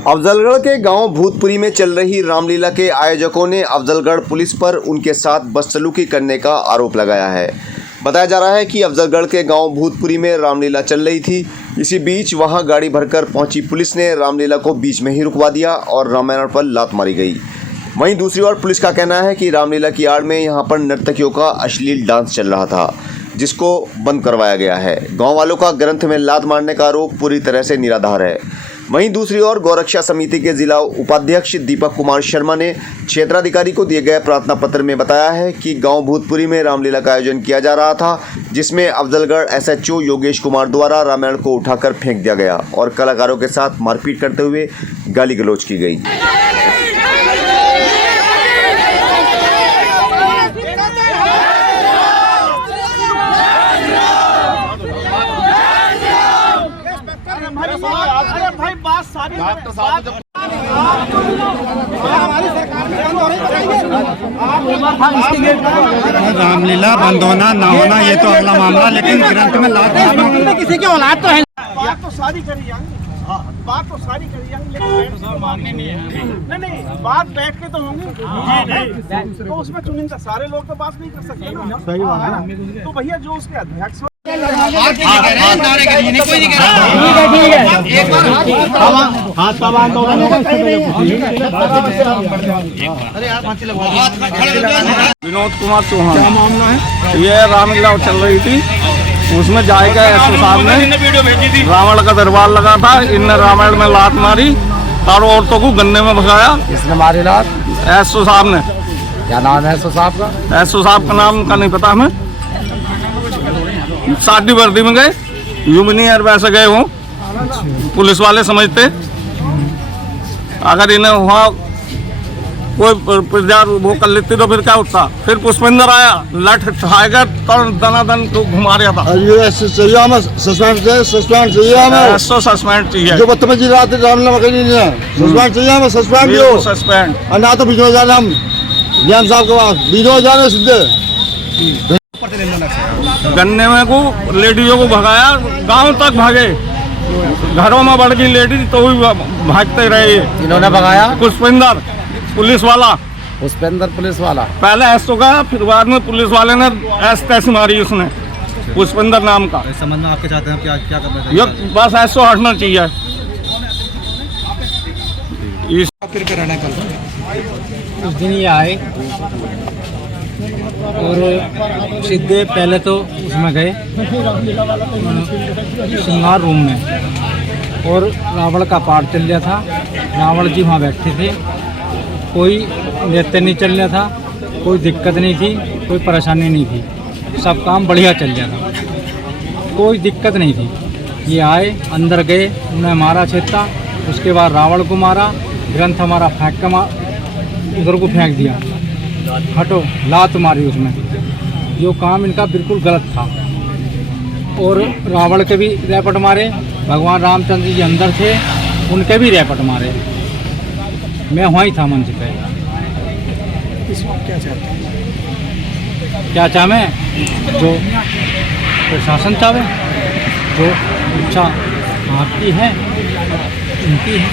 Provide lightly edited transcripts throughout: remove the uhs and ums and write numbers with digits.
अफजलगढ़ के गांव भूतपुरी में चल रही रामलीला के आयोजकों ने अफजलगढ़ पुलिस पर उनके साथ बदसलूकी करने का आरोप लगाया है। बताया जा रहा है कि अफजलगढ़ के गांव भूतपुरी में रामलीला चल रही थी। इसी बीच वहां गाड़ी भरकर पहुंची पुलिस ने रामलीला को बीच में ही रुकवा दिया और रामायण पर लात मारी गई। वहीं दूसरी ओर पुलिस का कहना है कि रामलीला की आड़ में यहां पर नर्तकियों का अश्लील डांस चल रहा था, जिसको बंद करवाया गया है। गाँव वालों का ग्रंथ में लात मारने का आरोप पूरी तरह से निराधार है। वहीं दूसरी ओर गौरक्षा समिति के जिला उपाध्यक्ष दीपक कुमार शर्मा ने क्षेत्राधिकारी को दिए गए प्रार्थना पत्र में बताया है कि गांव भूतपुरी में रामलीला का आयोजन किया जा रहा था, जिसमें अफजलगढ़ एसएचओ योगेश कुमार द्वारा रामायण को उठाकर फेंक दिया गया और कलाकारों के साथ मारपीट करते हुए गाली गलौज की गई। भाई बात सारी रामलीला बंद होना ना होना ये तो अगला मामला, लेकिन ग्रंथ में लात मारना किसी की औलाद तो है। बात तो सारी करी जाएंगे, बात तो सारी करी जाएंगे, लेकिन मानने नहीं है। नहीं बात बैठ के तो होंगी, तो उसमें चुनिंदा सारे लोग तो बात नहीं कर सकते ना। सही बात है। तो भैया जो उसके अध्यक्ष विनोद कुमार चौहान, क्या मामला है? ये रामलीला चल रही थी, उसमें जाएगा एसओ साहब ने रावण का दरबार लगा था, इनने रामायण में लात मारी और औरतों को गन्ने में भगाया। किसने मारी लात? एसओ साहब ने। क्या नाम है एसओ साहब का? एसओ साहब का नाम का नहीं पता हमें। शादी वर्दी में गए, यूं भी नहीं यार वैसे गए हो, पुलिस वाले समझते। अगर इन्हें वहाँ कोई वो कर लेती तो फिर क्या होता। फिर पुष्पेंद्र आया, लठ उठाएगा तो दनादन को घुमा रहा था। ये चाहिए हमें सस्पेंड चाहिए हमें। सस्पेंड चाहिए। जो बदतमीजी रात रामलीला में करी नहीं है, सस्पेंड चाहिए हमें। सस्पेंड हो, सस्पेंड। और ना तो बीच में जाना, हम ज्ञान साहब के पास बीच में जाने सीधे। गन्ने में को लेडीजों को भगाया, गांव तक भागे, घरों में बढ़ गई लेडीज तो भी भागते रहे। इन्होंने भगाया? पुष्पेंद्र पुलिस वाला। पुष्पेंद्र पुलिस वाला पहले एसओ का, फिर बाद में पुलिस वाले ने ऐस तैसी मारी उसने, पुष्पेंद्र नाम का। इस संबंध में आपके चाहते हैं क्या करना चाहिए? ये बस एसओ हटना चाहिए। उस दिन ये आए और सीधे पहले तो उसमें गए श्रृंगार रूम में, और रावण का पाठ चल रहा था। रावण जी वहाँ बैठे थे, कोई नृत्य नहीं चल रहा था, कोई दिक्कत नहीं थी, कोई परेशानी नहीं थी, सब काम बढ़िया चल रहा था, कोई दिक्कत नहीं थी। ये आए, अंदर गए, उन्हें मारा छेता, उसके बाद रावण को मारा, ग्रंथ हमारा फेंक के उधर को फेंक दिया, हटो, लात मारी उसमें। यो काम इनका बिल्कुल गलत था। और रावण के भी रैपट मारे, भगवान रामचंद्र जी अंदर थे, उनके भी रैपट मारे। मैं वहीं था मंच पे। इस वक्त क्या चाहते हैं? क्या चाहे? जो प्रशासन चाहे, जो इच्छा आपकी है उनकी है।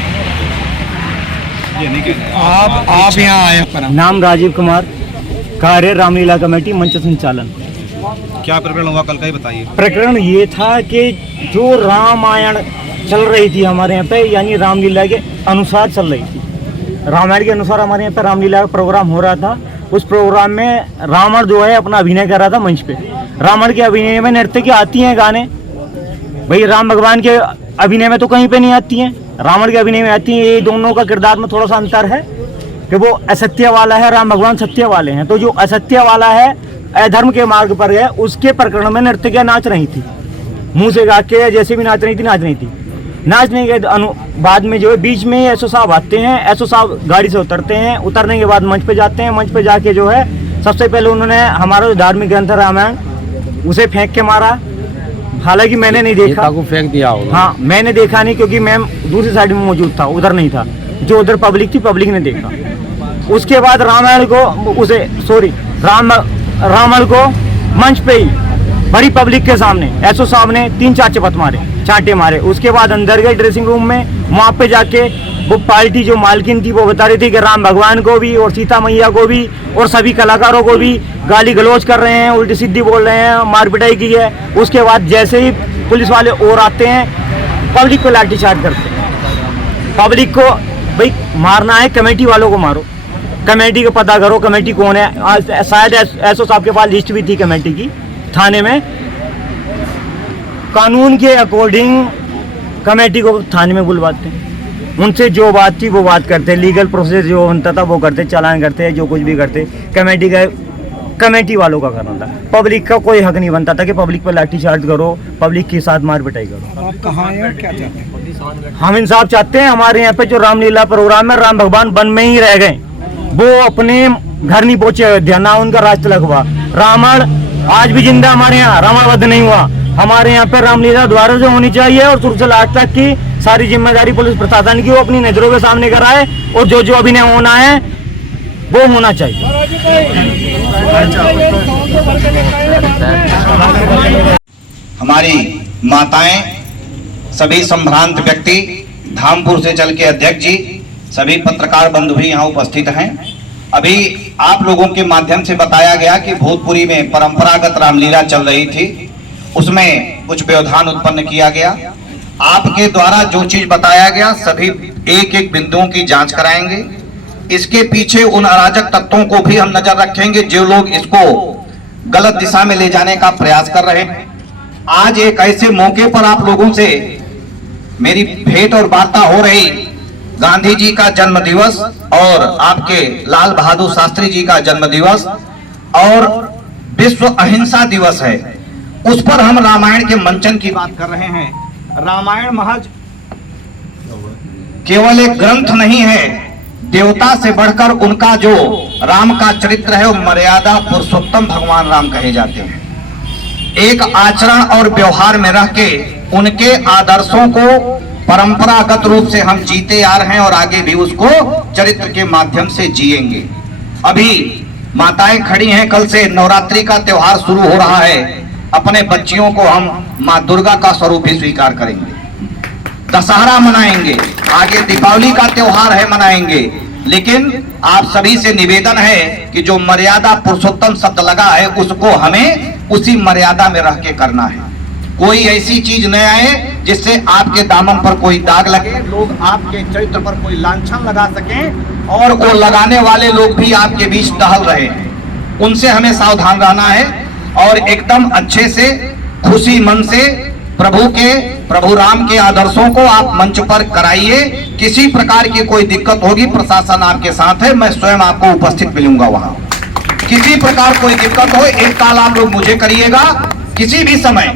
आप यहाँ आए? नाम राजीव कुमार, कार्य रामलीला कमेटी, मंच संचालन। क्या प्रकरण हुआ कल का ही बताइए। प्रकरण ये था कि जो रामायण चल रही थी हमारे यहाँ पे, यानी रामलीला के अनुसार चल रही थी, रामायण के अनुसार हमारे यहाँ पे रामलीला का प्रोग्राम हो रहा था। उस प्रोग्राम में रावण जो है अपना अभिनय कर रहा था मंच पे। रावण के अभिनय में नृत्य की आती हैं गाने, भाई राम भगवान के अभिनय में तो कहीं पे नहीं आती हैं, रावण के अभिनय में आती हैं। ये दोनों का किरदार में थोड़ा सा अंतर है कि वो असत्य वाला है, राम भगवान सत्य वाले हैं। तो जो असत्य वाला है, अधर्म के मार्ग पर है, उसके प्रकरण में नर्तकियां नाच रही थी, मुंह से गा के जैसे भी नाच रही थी। नाचने के बाद में जो है बीच में एसओ साहब आते हैं। एसओ साहब गाड़ी से उतरते हैं, उतरने के बाद मंच पे जाते हैं। मंच पे जाके जो है सबसे पहले उन्होंने हमारा जो धार्मिक ग्रंथ रामायण, उसे फेंक के मारा। हालांकि मैंने नहीं देखा, फेंक दिया होगा। हाँ, मैंने देखा नहीं, क्योंकि मैं दूसरी साइड में मौजूद था, उधर नहीं था। जो उधर पब्लिक थी, पब्लिक ने देखा। उसके बाद रामायण को रावण को मंच पे ही बड़ी पब्लिक के सामने एसओ साहब ने 3-4 चांटे मारे। उसके बाद अंदर गए ड्रेसिंग रूम में, वहाँ पे जाके वो पार्टी जो मालकिन थी वो बता रही थी कि राम भगवान को भी और सीता मैया को भी और सभी कलाकारों को भी गाली गलौज कर रहे हैं, उल्टी सीधी बोल रहे हैं, मार पिटाई की है। उसके बाद जैसे ही पुलिस वाले और आते हैं, पब्लिक को लाठीचार्ज करते हैं। पब्लिक को भाई मारना है, कमेटी वालों को मारो, कमेटी को पता करो कमेटी कौन है। शायद एसओ साहब के पास लिस्ट भी थी कमेटी की थाने में। कानून के अकॉर्डिंग कमेटी को थाने में बुलवाते हैं, उनसे जो बात थी वो बात करते, लीगल प्रोसेस जो बनता था वो करते, चालान करते, जो कुछ भी करते। कमेटी वालों का करना था, पब्लिक का कोई हक नहीं बनता था कि पब्लिक पर लाठीचार्ज करो, पब्लिक के साथ मार पिटाई करो। आप कहाँ हैं, क्या चाहते हैं? हम इंसाफ चाहते हैं। हमारे यहाँ पे जो रामलीला प्रोग्राम है, राम भगवान वन में ही रह गए, वो अपने घर नहीं पहुंचे अयोध्या, ना उनका राज तिलक हुआ। रावण आज भी जिंदा हमारे यहाँ, रावण वध नहीं हुआ। हमारे यहाँ पे रामलीला द्वारा जो होनी चाहिए और शुरू से लास्ट तक की सारी जिम्मेदारी पुलिस प्रशासन की, वो अपनी नजरों के सामने कराए और जो जो अभिनय होना है वो होना चाहिए। हमारी माताएं, सभी संभ्रांत व्यक्ति, धामपुर से चल के अध्यक्ष जी, सभी पत्रकार बंधु भी यहाँ उपस्थित हैं। अभी आप लोगों के माध्यम से बताया गया कि भूतपुरी में परंपरागत रामलीला चल रही थी, उसमें कुछ व्यवधान उत्पन्न किया गया। आपके द्वारा जो चीज बताया गया सभी एक एक बिंदुओं की जांच कराएंगे। इसके पीछे उन अराजक तत्वों को भी हम नजर रखेंगे जो लोग इसको गलत दिशा में ले जाने का प्रयास कर रहे हैं। आज एक ऐसे मौके पर आप लोगों से मेरी भेंट और वार्ता हो रही, गांधी जी का जन्म दिवस और आपके लाल बहादुर शास्त्री जी का जन्म दिवस और विश्व अहिंसा दिवस है, उस पर हम रामायण के मंचन की बात कर रहे हैं। रामायण महज केवल एक ग्रंथ नहीं है, देवता से बढ़कर उनका जो राम का चरित्र है वो मर्यादा पुरुषोत्तम भगवान राम कहे जाते हैं। एक आचरण और व्यवहार में रह के उनके आदर्शों को परंपरागत रूप से हम जीते आ रहे हैं और आगे भी उसको चरित्र के माध्यम से जिएंगे। अभी माताएं खड़ी हैं, कल से नवरात्रि का त्योहार शुरू हो रहा है। अपने बच्चियों को हम माँ दुर्गा का स्वरूप भी स्वीकार करेंगे, दशहरा मनाएंगे, आगे दीपावली का त्योहार है मनाएंगे। लेकिन आप सभी से निवेदन है कि जो मर्यादा पुरुषोत्तम शब्द लगा है उसको हमें उसी मर्यादा में रह के करना है। कोई ऐसी चीज न आए जिससे आपके दामन पर कोई दाग लगे, लोग आपके चरित्र पर कोई लांछन लगा सकें और वो लगाने वाले लोग भी आपके बीच टहल रहे हैं, उनसे हमें सावधान रहना है और एकदम अच्छे से खुशी मन से प्रभु राम के आदर्शों को आप मंच पर कराइए। किसी प्रकार की कोई दिक्कत होगी, प्रशासन आपके साथ है, मैं स्वयं आपको उपस्थित मिलूंगा वहां। किसी प्रकार कोई दिक्कत हो, एक कॉल आप लोग मुझे करिएगा किसी भी समय,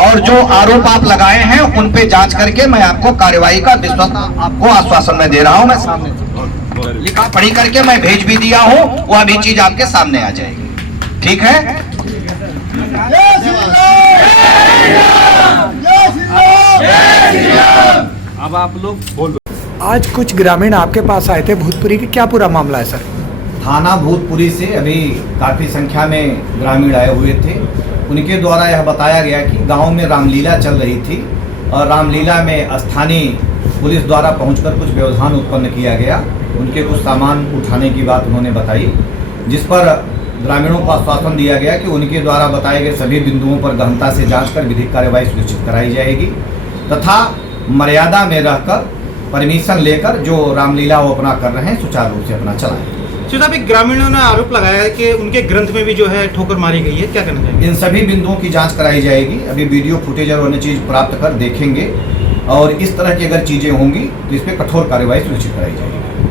और जो आरोप आप लगाए हैं उन पे जांच करके मैं आपको कार्यवाही का विश्वास आपको आश्वासन में दे रहा हूं। मैं सामने लिखा पढ़ी करके मैं भेज भी दिया हूं, वो अभी चीज आपके सामने आ जाएगी, ठीक है। अब आप लोग बोल। आज कुछ ग्रामीण आपके पास आए थे भूतपुरी के, क्या पूरा मामला है सर? थाना भूतपुरी से अभी काफ़ी संख्या में ग्रामीण आए हुए थे। उनके द्वारा यह बताया गया कि गांव में रामलीला चल रही थी और रामलीला में स्थानीय पुलिस द्वारा पहुंचकर कुछ व्यवधान उत्पन्न किया गया। उनके कुछ सामान उठाने की बात उन्होंने बताई, जिस पर ग्रामीणों को आश्वासन दिया गया कि उनके द्वारा बताए गए सभी बिंदुओं पर गहनता से जांच कर विधिक कार्रवाई सुनिश्चित कराई जाएगी तथा मर्यादा में रहकर परमिशन लेकर जो रामलीला वो अपना कर रहे हैं सुचारू रूप से अपना चलाएं। साहब, ग्रामीणों ने आरोप लगाया है कि उनके ग्रंथ में भी जो है ठोकर मारी गई है, क्या करना चाहिए? इन सभी बिंदुओं की जांच कराई जाएगी। अभी वीडियो फुटेज और अन्य चीज प्राप्त कर देखेंगे और इस तरह की अगर चीजें होंगी तो इस पर कठोर कार्रवाई सुनिश्चित कराई जाएगी।